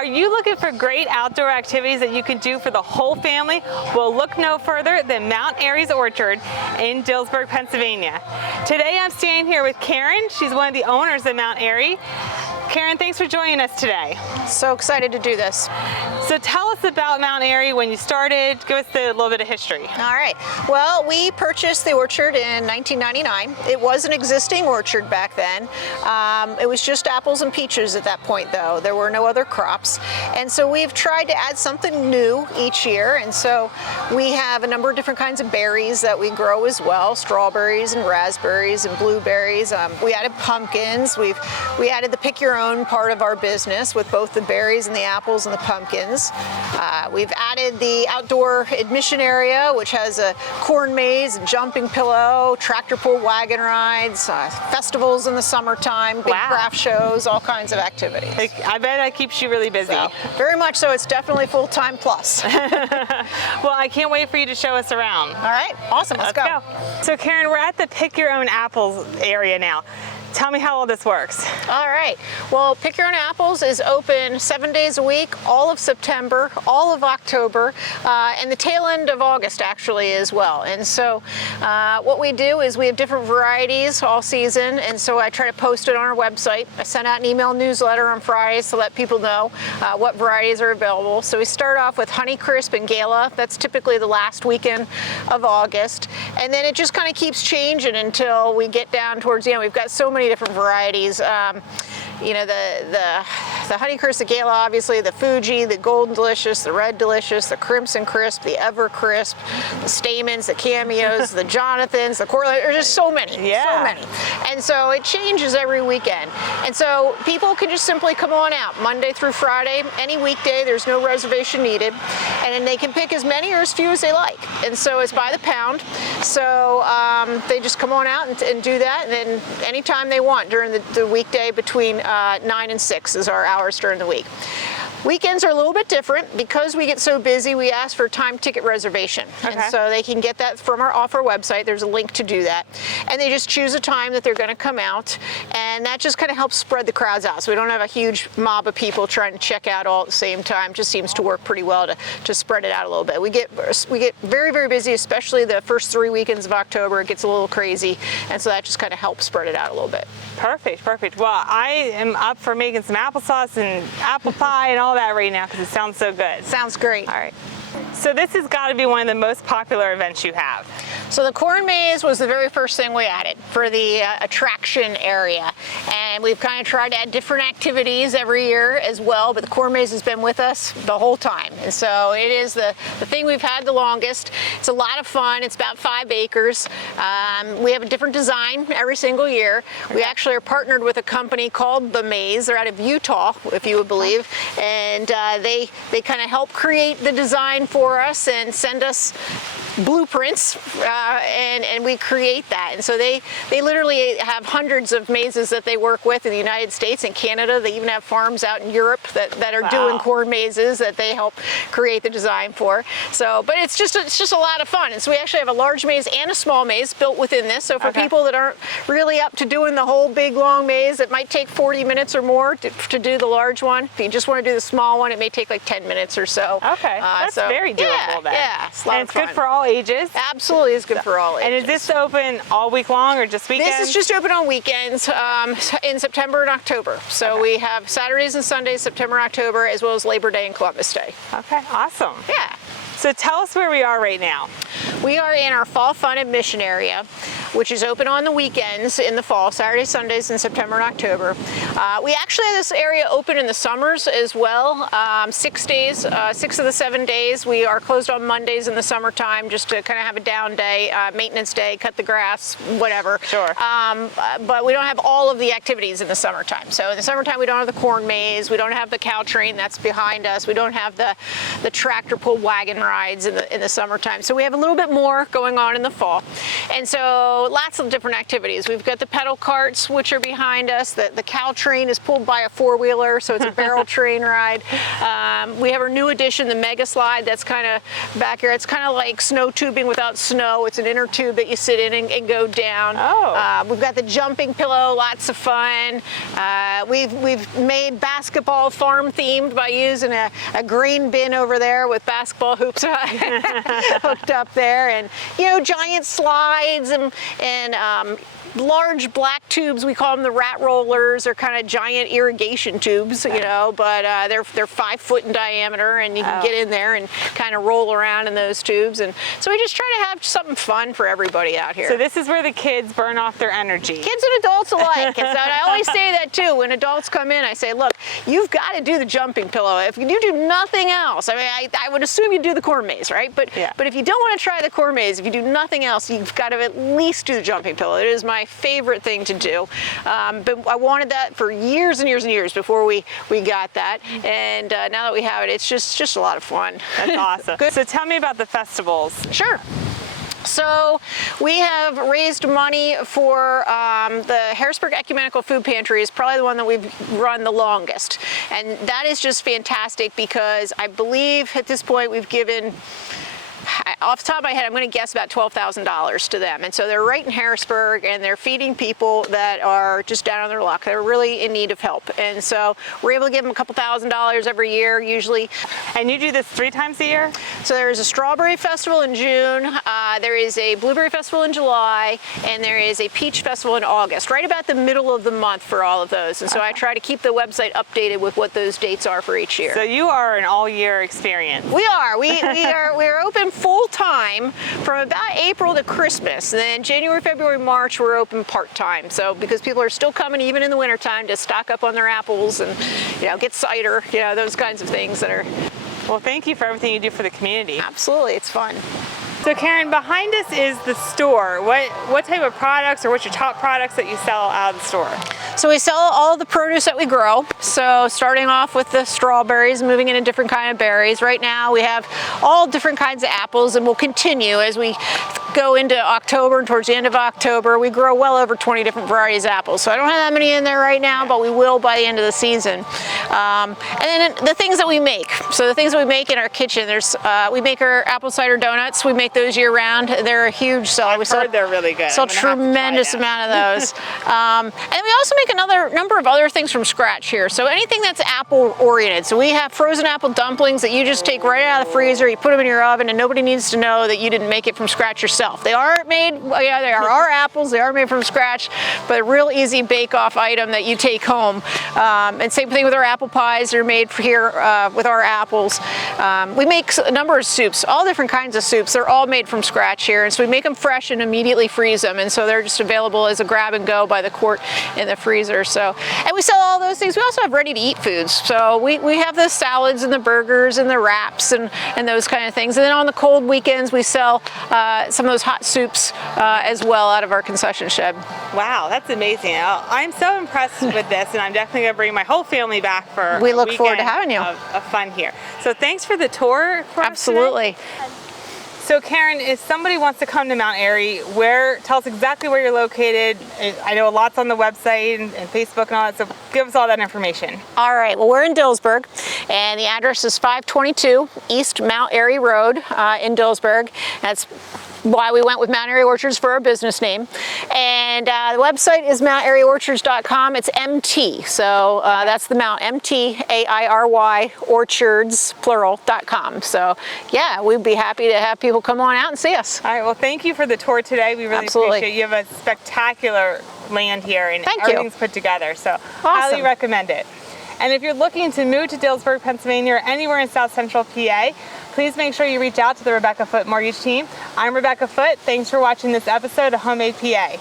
Are you looking for great outdoor activities that you can do for the whole family? Well, look no further than Mount Airy's Orchard in Dillsburg, Pennsylvania. Today I'm standing here with Karen. She's one of the owners of Mount Airy. Karen, thanks for joining us today. So excited to do this. So tell us about Mount Airy, when you started. Give us a little bit of history. All right. Well, we purchased the orchard in 1999. It was an existing orchard back then. It was just apples and peaches at that point, though. There were no other crops. And so we've tried to add something new each year. And so we have a number of different kinds of berries that we grow as well, strawberries and raspberries and blueberries. We added pumpkins. We added the pick your own part of our business with both the berries and the apples and the pumpkins. We've added the outdoor admission area, which has a corn maze, a jumping pillow, tractor pull wagon rides, festivals in the summertime, big craft shows, all kinds of activities. I bet that keeps you really busy. So, very much so. It's definitely full-time plus. Well, I can't wait for you to show us around. All right, awesome. Let's go. So Karen, we're at the Pick Your Own Apples area now. Tell me how all this works. All right. Well, Pick Your Own Apples is open 7 days a week, all of September, all of October, and the tail end of August actually as well. And so what we do is we have different varieties all season, and so I try to post it on our website. I send out an email newsletter on Fridays to let people know what varieties are available. So we start off with Honeycrisp and Gala. That's typically the last weekend of August. And then it just kind of keeps changing until we get down towards the end. We've got so many different varieties. You know, the Honeycrisp, the Gala, obviously, the Fuji, the Golden Delicious, the Red Delicious, the Crimson Crisp, the Ever Crisp, the Stamens, the Cameos, the Jonathans, the Cortland. There's just so many, so many. And so it changes every weekend. And so people can just simply come on out Monday through Friday, any weekday. There's no reservation needed, and then they can pick as many or as few as they like. And so it's by the pound. So they just come on out and do that, and then anytime they want during the weekday between 9 and 6 is our hours during the week. Weekends are a little bit different. Because we get so busy, we ask for a time ticket reservation. And so they can get that from off our website. There's a link to do that. And they just choose a time that they're going to come out. And that just kind of helps spread the crowds out. So we don't have a huge mob of people trying to check out all at the same time. It just seems to work pretty well to spread it out a little bit. We get very, very busy, especially the first 3 weekends of October. It gets a little crazy. And so that just kind of helps spread it out a little bit. Perfect, perfect. Well, I am up for making some applesauce and apple pie and all that right now because it sounds so good. Sounds great. All right. So this has got to be one of the most popular events you have. So the corn maze was the very first thing we added for the attraction area. And we've kind of tried to add different activities every year as well, but the corn maze has been with us the whole time. And so it is the thing we've had the longest. It's a lot of fun. It's about 5 acres. We have a different design every single year. We actually are partnered with a company called The Maze. They're out of Utah, if you would believe. And they kind of help create the design for us and send us blueprints, and we create that. And so they literally have hundreds of mazes that they work with in the United States and Canada. They even have farms out in Europe that are doing corn mazes that they help create the design for. So, but it's just a lot of fun. And so we actually have a large maze and a small maze built within this. So for people that aren't really up to doing the whole big long maze, it might take 40 minutes or more to do the large one. If you just want to do the small one, it may take like 10 minutes or so. Okay, that's very doable then. Yeah, it's a lot of fun. Good for all ages. Absolutely, it's good for all ages. And is this open all week long or just weekends? This is just open on weekends in September and October. So we have Saturdays and Sundays, September and October, as well as Labor Day and Columbus Day. Okay, awesome. Yeah. So tell us where we are right now. We are in our Fall Fun admission area, which is open on the weekends in the fall, Saturdays, Sundays in September and October. We actually have this area open in the summers as well. 6 days, 6 of the 7 days. We are closed on Mondays in the summertime just to kind of have a down day, maintenance day, cut the grass, whatever. Sure. But we don't have all of the activities in the summertime. So in the summertime, we don't have the corn maze. We don't have the cow train that's behind us. We don't have the tractor pull wagon ride. rides in the summertime. So we have a little bit more going on in the fall. And so lots of different activities. We've got the pedal carts, which are behind us. The cow train is pulled by a four-wheeler, so it's a barrel train ride. We have our new addition, the mega slide, that's kind of back here. It's kind of like snow tubing without snow. It's an inner tube that you sit in and go down. Oh. We've got the jumping pillow, lots of fun. We've made basketball farm themed by using a green bin over there with basketball hoops hooked up there, and giant slides and large black tubes. We call them the rat rollers. They're kind of giant irrigation tubes, but they're 5 foot in diameter, and you can get in there and kind of roll around in those tubes. And so we just try to have something fun for everybody out here. So this is where the kids burn off their energy. Kids and adults alike. And so I always say that too. When adults come in, I say, look, you've got to do the jumping pillow. If you do nothing else, I mean, I would assume you do the corn maze, right? But if you don't want to try the corn maze, if you do nothing else, you've got to at least do the jumping pillow. It is my favorite thing to do. But I wanted that for years and years and years before we got that. And now that we have it, it's just a lot of fun. That's awesome. Good. So tell me about the festivals. Sure. So we have raised money for the Harrisburg Ecumenical Food Pantry is probably the one that we've run the longest. And that is just fantastic because I believe at this point we've given, off the top of my head, I'm going to guess about $12,000 to them. And so they're right in Harrisburg, and they're feeding people that are just down on their luck. They're really in need of help. And so we're able to give them a couple $1,000s every year, usually. And you do this 3 times a year? So there's a strawberry festival in June, there is a blueberry festival in July, and there is a peach festival in August, right about the middle of the month for all of those. And so I try to keep the website updated with what those dates are for each year. So you are an all-year experience. We are. We're open full-time from about April to Christmas. And then January, February, March, we're open part-time. So because people are still coming even in the wintertime to stock up on their apples and get cider, those kinds of things that are. Well, thank you for everything you do for the community. Absolutely, it's fun. So Karen, behind us is the store. What type of products, or what's your top products that you sell out of the store? So we sell all the produce that we grow. So starting off with the strawberries, moving into different kind of berries. Right now we have all different kinds of apples, and we'll continue as we go into October and towards the end of October. We grow well over 20 different varieties of apples. So I don't have that many in there right now, but we will by the end of the season. And then the things that we make. So the things that we make in our kitchen, we make our apple cider donuts. We make those year round. They're a huge seller. I've heard they're really good. Sell a tremendous amount of those. And we also make another number of other things from scratch here. So anything that's apple oriented. So we have frozen apple dumplings that you just take right out of the freezer, you put them in your oven, and nobody needs to know that you didn't make it from scratch yourself. They are made, they are our apples, they are made from scratch, but a real easy bake-off item that you take home. And same thing with our apple pies. They're made here with our apples. We make a number of soups, all different kinds of soups. They're all made from scratch here, and so we make them fresh and immediately freeze them, and so they're just available as a grab and go by the quart in the freezer. So, and we sell all those things. We also have ready to eat foods. So we have the salads and the burgers and the wraps and those kind of things. And then on the cold weekends we sell some of those hot soups as well out of our concession shed. Wow, that's amazing. I'm so impressed with this, and I'm definitely going to bring my whole family back for we look forward to having you. Of fun here. So thanks for the tour for Absolutely. us today. So Karen, if somebody wants to come to Mount Airy, tell us exactly where you're located. I know a lot's on the website and Facebook and all that, so give us all that information. All right, well, we're in Dillsburg, and the address is 522 East Mount Airy Road in Dillsburg. That's why we went with Mount Airy Orchards for our business name. And the website is mountairyorchards.com. It's MT, so that's the Mount, MTAIRY Orchards, plural.com. So yeah, we'd be happy to have people come on out and see us. All right, well, thank you for the tour today. We really appreciate it. You have a spectacular land here, and everything's put together, so highly recommend it. And if you're looking to move to Dillsburg, Pennsylvania, or anywhere in South Central PA, please make sure you reach out to the Rebecca Foote Mortgage Team. I'm Rebecca Foote. Thanks for watching this episode of Homemade PA.